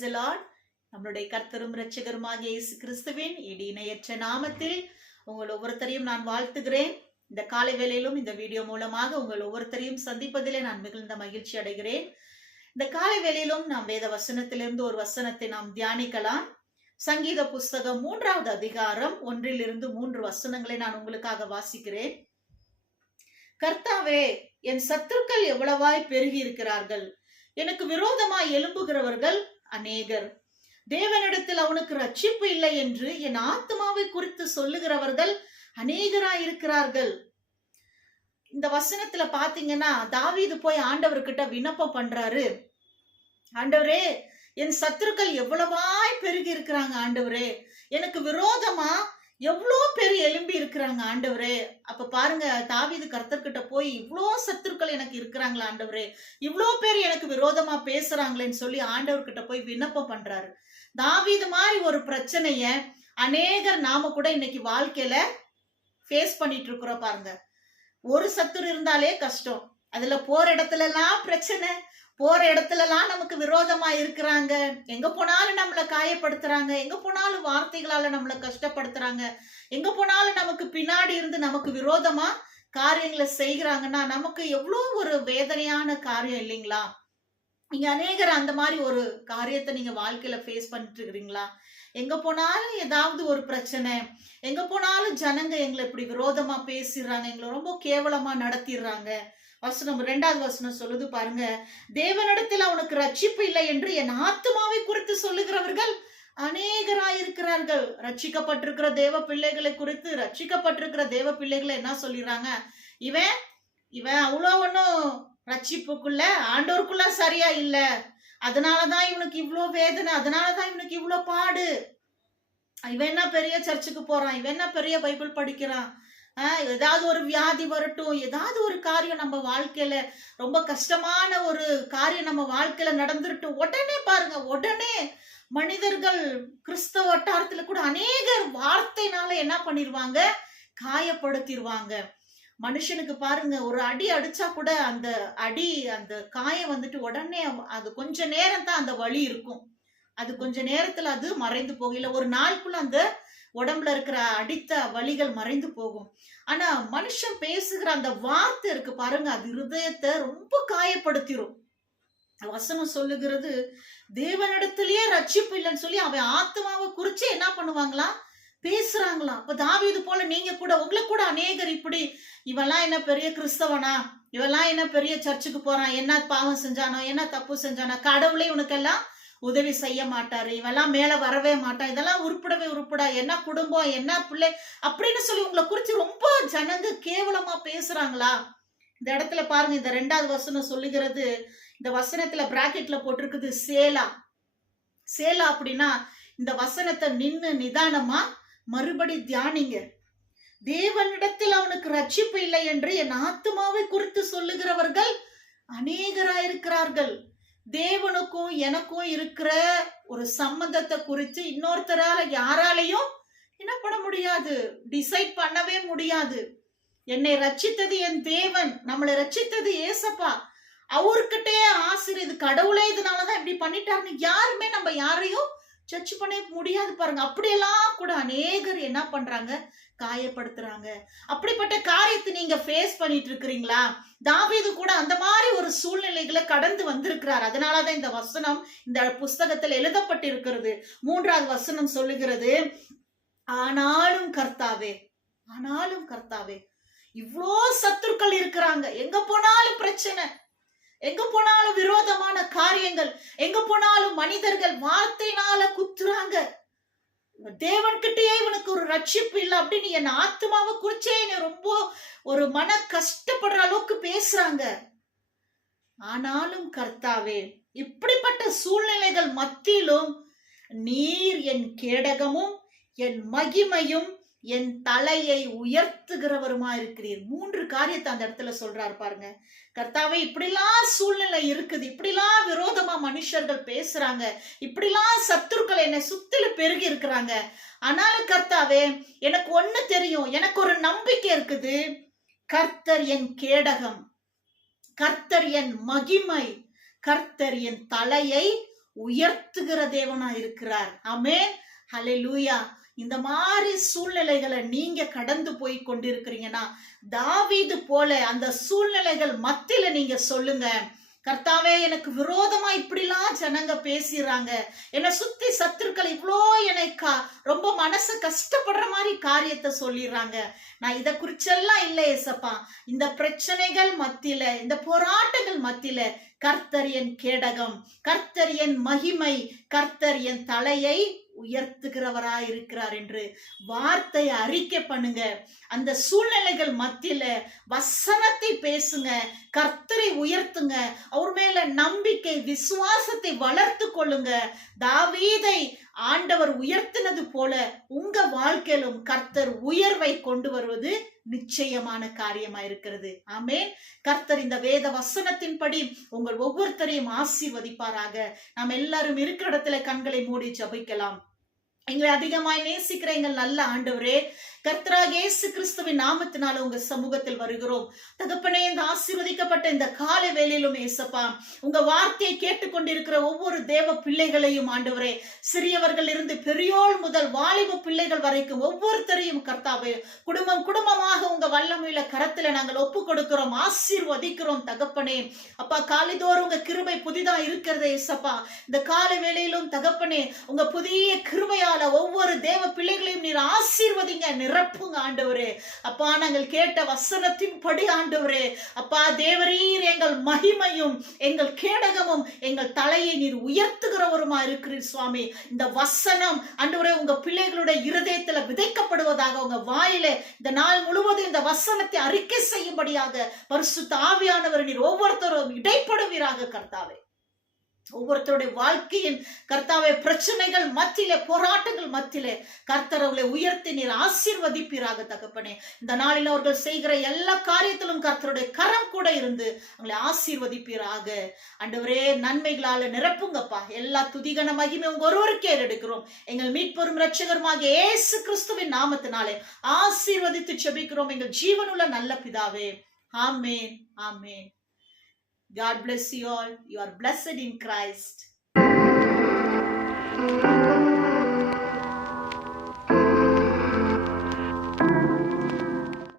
Praise the Lord. நம்மளுடைய கர்த்தரும் இரட்சகருமாகிய இயேசு கிறிஸ்துவின் இணையற்ற நாமத்தில் உங்கள் ஒவ்வொருத்தரையும் நான் வாழ்த்துகிறேன். இந்த காலை வேளையிலும் இந்த வீடியோ மூலமாக உங்கள் ஒவ்வொருத்தரையும் சந்திப்பதிலே நான் மிகுந்த மகிழ்ச்சி அடைகிறேன். இந்த காலை வேளையிலும் நாம் வேத வசனத்திலிருந்து ஒரு வசனத்தை நாம் தியானிக்கலாம். சங்கீத புஸ்தகம் 3வது அதிகாரம் 1-3 வசனங்களை நான் உங்களுக்காக வாசிக்கிறேன். கர்த்தாவே, என் சத்துருக்கள் எவ்வளவாய் பெருகி இருக்கிறார்கள், எனக்கு விரோதமாய் எழும்புகிறவர்கள் அநேகர். தேவனிடத்தில் அவனுக்கு ரட்சிப்பு இல்லை என்று என் ஆத்மாவை குறித்து சொல்லுகிறவர்கள் அநேகராய் இருக்கிறார்கள். இந்த வசனத்துல பாத்தீங்கன்னா தாவீது போய் ஆண்டவர்கிட்ட விண்ணப்பம் பண்றாரு. ஆண்டவரே, என் சத்துருக்கள் எவ்வளவாய் பெருகி இருக்கிறாங்க ஆண்டவரே, எனக்கு விரோதமா எவ்வளோ பேர் எழும்பி இருக்கிறாங்க ஆண்டவரே. அப்ப பாருங்க, தாவீது கர்த்தர்கிட்ட போய் இவ்வளோ சத்துருக்கள் எனக்கு இருக்கிறாங்களா ஆண்டவரே, இவ்வளோ பேர் எனக்கு விரோதமா பேசுறாங்களேன்னு சொல்லி ஆண்டவர்கிட்ட போய் விண்ணப்பம் பண்றாரு. தாவீது மாதிரி ஒரு பிரச்சனைய அநேகர் நாம கூட இன்னைக்கு வாழ்க்கையில ஃபேஸ் பண்ணிட்டு இருக்கிறோம். பாருங்க, ஒரு சத்துரு இருந்தாலே கஷ்டம், அதுல போற இடத்துல எல்லாம் பிரச்சனை, போற இடத்துல எல்லாம் நமக்கு விரோதமா இருக்கிறாங்க, எங்க போனாலும் நம்மளை காயப்படுத்துறாங்க, எங்க போனாலும் வார்த்தைகளால நம்மளை கஷ்டப்படுத்துறாங்க, எங்க போனாலும் நமக்கு பின்னாடி இருந்து நமக்கு விரோதமா காரியங்களை செய்கிறாங்கன்னா நமக்கு எவ்வளோ ஒரு வேதனையான காரியம் இல்லைங்களா? நீங்க அநேகர் அந்த மாதிரி ஒரு காரியத்தை நீங்க வாழ்க்கையில ஃபேஸ் பண்ணிட்டு இருக்கிறீங்களா? எங்க போனாலும் ஏதாவது ஒரு பிரச்சனை, எங்க போனாலும் ஜனங்க எங்களை இப்படி விரோதமா பேசிடுறாங்க, எங்களை ரொம்ப கேவலமா நடத்திடுறாங்க. வசனம் 2வது வசனம் சொல்லுது பாருங்க, தேவனிடத்தில் அவனுக்கு ரட்சிப்பு இல்லை என்று என் ஆத்மாவை குறித்து சொல்லுகிறவர்கள் அநேகராயிருக்கிறார்கள். ரட்சிக்கப்பட்டிருக்கிற தேவ பிள்ளைகளை குறித்து, ரட்சிக்கப்பட்டிருக்கிற தேவ பிள்ளைகளை என்ன சொல்லிடுறாங்க, இவன் இவன் அவ்வளோ ஒன்னும் ரட்சிப்புக்குள்ள ஆண்டோருக்குள்ள சரியா இல்ல, அதனாலதான் இவனுக்கு இவ்வளோ வேதனை, அதனாலதான் இவனுக்கு இவ்வளோ பாடு, இவன் என்ன பெரிய சர்ச்சுக்கு போறான், இவன் என்ன பெரிய பைபிள் படிக்கிறான், ஏதாவது ஒரு வியாதி வரட்டும், ஏதாவது ஒரு காரியம் நம்ம வாழ்க்கையில ரொம்ப கஷ்டமான ஒரு காரியம் நம்ம வாழ்க்கையில நடந்துருட்டும், உடனே பாருங்க, உடனே மனிதர்கள் கிறிஸ்தவ வட்டாரத்துல கூட அநேகர் வார்த்தைனால என்ன பண்ணிருவாங்க, காயப்படுத்திடுவாங்க. மனுஷனுக்கு பாருங்க, ஒரு அடி அடிச்சா கூட அந்த அடி, அந்த காயம் வந்துட்டு உடனே அது கொஞ்ச நேரம் தான் அந்த வலி இருக்கும், அது கொஞ்ச நேரத்துல அது மறைந்து போகும், இல்ல ஒரு நாளுக்குள்ள அந்த உடம்புல இருக்கிற அடித்த வலிகள் மறைந்து போகும். ஆனா மனுஷன் பேசுகிற அந்த வார்த்தை இருக்கு பாருங்க, அது இருதயத்தை ரொம்ப காயப்படுத்திரும். வசனம் சொல்லுகிறது, தேவனிடத்திலேயே ரட்சிப்பு இல்லைன்னு சொல்லி அவன் ஆத்மாவை குறிச்சு என்ன பண்ணுவாங்களாம், பேசுறாங்களாம். அப்ப தாவீது போல நீங்க கூட, உங்களை கூட அநேகர் இப்படி, இவெல்லாம் என்ன பெரிய கிறிஸ்தவனா, இவெல்லாம் என்ன பெரிய சர்ச்சுக்கு போறான், என்ன பாவம் செஞ்சானோ, என்ன தப்பு செஞ்சானோ, கடவுளே உனக்கெல்லாம் உதவி செய்ய மாட்டாரு, இவெல்லாம் மேல வரவே மாட்டான், இதெல்லாம் உருப்படவே உருப்படா, என்ன குடும்பம், என்ன பிள்ளை அப்படின்னு சொல்லி உங்களை குறிச்சு ரொம்ப ஜனங்க கேவலமா பேசுறாங்களா? இந்த இடத்துல பாருங்க, இந்த 2வது வசனம் சொல்லுகிறது, இந்த வசனத்துல பிராக்கெட்ல போட்டிருக்குது சேலா. சேலா அப்படின்னா இந்த வசனத்தை நின்னு நிதானமா மறுபடி தியானிங்க. தேவனிடத்தில் அவனுக்கு ரட்சிப்பு இல்லை என்று என் ஆத்மாவை குறித்து சொல்லுகிறவர்கள் அநேகராயிருக்கிறார்கள். தேவனுக்கும் எனக்கும் இருக்கிற ஒரு சம்பந்தத்தை குறித்து இன்னொருத்தரால யாராலையும் என்ன பண்ண முடியாது, டிசைட் பண்ணவே முடியாது. என்னை ரட்சித்தது என் தேவன், நம்மளை ரட்சித்தது ஏசப்பா, அவர்கிட்டே ஆசிரியர், இது கடவுளே இதனாலதான் இப்படி பண்ணிட்டாருன்னு யாருமே நம்ம யாரையும் ஜட்ஜ் பண்ண முடியாது. பாருங்க, அப்படியெல்லாம் கூட அநேகர் என்ன பண்றாங்க, காயப்படுத்துறாங்க. அப்படிப்பட்ட காரியத்தை நீங்க ஃபேஸ் பண்ணிட்டு இருக்கிறீங்களா? தாவீது கூட அந்த மாதிரி ஒரு சூழ்நிலைகளை கடந்து வந்திருக்கிறார். அதனாலதான் இந்த வசனம் இந்த புஸ்தகத்தில் எழுதப்பட்டிருக்கிறது. 3வது வசனம் சொல்லுகிறது, ஆனாலும் கர்த்தாவே, ஆனாலும் கர்த்தாவே, இவ்வளோ சத்துருக்கள் இருக்கிறாங்க, எங்க போனாலும் பிரச்சனை, எங்க போனாலும் விரோதமான காரியங்கள், எங்க போனாலும் மனிதர்கள் வார்த்தையினால குத்துறாங்க, தேவன்கிட்டயே இவனுக்கு ஒரு ரட்சிப்பு இல்லை அப்படின்னு என் ஆத்மாவை குறிச்சே ரொம்ப ஒரு மன கஷ்டப்படுற அளவுக்கு பேசுறாங்க. ஆனாலும் கர்த்தாவே, இப்படிப்பட்ட சூழ்நிலைகள் மத்தியிலும் நீர் என் கேடகமும் என் மகிமையும் என் தலையை உயர்த்துகிறவருமா இருக்கிறீர். 3 காரியத்தை அந்த இடத்துல சொல்றாரு பாருங்க. கர்த்தாவே, இப்படிலாம் சூழ்நிலை இருக்குது, இப்படிலாம் விரோதமா மனுஷர்கள் பேசுறாங்க, இப்படிலாம் சத்துருக்கள் என்னை சுத்தில பெருகி இருக்கிறாங்க, ஆனாலும் கர்த்தாவே எனக்கு ஒண்ணு தெரியும், எனக்கு ஒரு நம்பிக்கை இருக்குது, கர்த்தர் என் கேடகம், கர்த்தர் என் மகிமை, கர்த்தர் என் தலையை உயர்த்துகிற தேவனா இருக்கிறார். ஆமென். ஹல்லேலூயா. இந்த மாதிரி சூழ்நிலைகளை நீங்க கடந்து போய் கொண்டிருக்கிறீங்கன்னா, தாவீது போல அந்த சூழ்நிலைகள் மத்தியில நீங்க சொல்லுங்க, கர்த்தாவே எனக்கு விரோதமா இப்படிலாம் ஜனங்க பேசிடுறாங்க, என்னை சுத்தி சத்துருக்கள் இவ்வளோ என்னை ரொம்ப மனசு கஷ்டப்படுற மாதிரி காரியத்தை சொல்லிடுறாங்க. நான் இதை குறிச்செல்லாம் இல்லை ஏசப்பா. இந்த பிரச்சனைகள் மத்தியில, இந்த போராட்டங்கள் மத்தியில கர்த்தர் என் கேடகம், கர்த்தர் என் மகிமை, கர்த்தர் என் தலையை உயர்த்துகிறவராய் இருக்கிறார் என்று வார்த்தை அறிக்கை பண்ணுங்க. அந்த சூழ்நிலைகள் மத்தியில வசனத்தை பேசுங்க, கர்த்தரை உயர்த்துங்க, அவர் மேல நம்பிக்கை விசுவாசத்தை வளர்த்து கொள்ளுங்க. தாவீதை ஆண்டவர் உயர்த்தினது போல உங்க வாழ்க்கையிலும் கர்த்தர் உயர்வை கொண்டு வருவது நிச்சயமான காரியமா இருக்கிறது. ஆமென். கர்த்தர் இந்த வேத வசனத்தின்படி உங்கள் ஒவ்வொருத்தரையும் ஆசீர்வதிப்பாராக. நாம் எல்லாரும் இருக்கிற இடத்துல கண்களை மூடி ஜெபிக்கலாம். எங்களை அதிகமாய் நேசிக்கிற எங்கள் நல்ல ஆண்டவரே, கர்த்தராகிய இயேசு கிறிஸ்துவின் நாமத்தினால உங்க சமூகத்தில் வருகிறோம். தகப்பனே, இந்த ஆசீர்வதிக்கப்பட்ட இந்த காலை வேளையிலும் ஏசப்பா, உங்க வார்த்தையை கேட்டுக்கொண்டிருக்கிற ஒவ்வொரு தேவ பிள்ளைகளையும் ஆண்டவரே, சிறியவர்கள் இருந்து பெரியோர் முதல் வாலிப பிள்ளைகள் வரைக்கும் ஒவ்வொருத்தரையும் கர்த்தாவே குடும்பம் குடும்பமாக உங்க வல்லமையில கரத்துல நாங்கள் ஒப்பு கொடுக்கிறோம், ஆசீர்வதிக்கிறோம். தகப்பனே அப்பா, காலைதோறும் உங்க கிருபை புதிதா இருக்கிறதே ஏசப்பா. இந்த காலை வேளையிலும் தகப்பனே உங்க புதிய கிருபையால ஒவ்வொரு தேவ பிள்ளைகளையும் நீர் ஆசீர்வதிங்க, நிரப்புங்க ஆண்டவரே. அப்பா, நாங்கள் கேட்ட வசனத்தின் படி ஆண்டவரே அப்பா, தேவரீர் எங்கள் மகிமையும் எங்கள் கேடகமும் எங்கள் தலையை நீர் உயர்த்துகிறவருமா இருக்கிறீர் சுவாமி. இந்த வசனம் ஆண்டவரே உங்க பிள்ளைகளுடைய இருதயத்துல விதைக்கப்படுவதாக, உங்க வாயில இந்த நாள் முழுவதும் இந்த வசனத்தை அறிக்கை செய்யும்படியாக பரிசுத்த ஆவியானவர் நீர் ஒவ்வொருத்தரும் இடைப்படுவீராக கர்த்தாவே. ஒவ்வொருத்தருடைய வாழ்க்கையின் கர்த்தாவே பிரச்சனைகள் மத்தியிலே, போராட்டங்கள் மத்தியிலே கர்த்தர் அவர்களை உயர்த்தி நீர் ஆசீர்வதிப்பீராக தகப்பனே. இந்த நாளில் அவர்கள் செய்கிற எல்லா காரியத்திலும் கர்த்தருடைய கரம் கூட இருந்து அவங்களை ஆசீர்வதிப்பீராக. ஆண்டவரே, நன்மைகளால நிரப்புங்கப்பா. எல்லா துதிகன மகிமை உங்க ஒருவருக்கே எடுக்கிறோம். எங்கள் மீட்பெரும் இரட்சகருமாகிய இயேசு கிறிஸ்துவின் நாமத்தினாலே ஆசீர்வதித்து ஜெபிக்கிறோம் எங்கள் ஜீவனுள்ள நல்ல பிதாவே. ஆமென். ஆமென். God bless you all. You are blessed in Christ.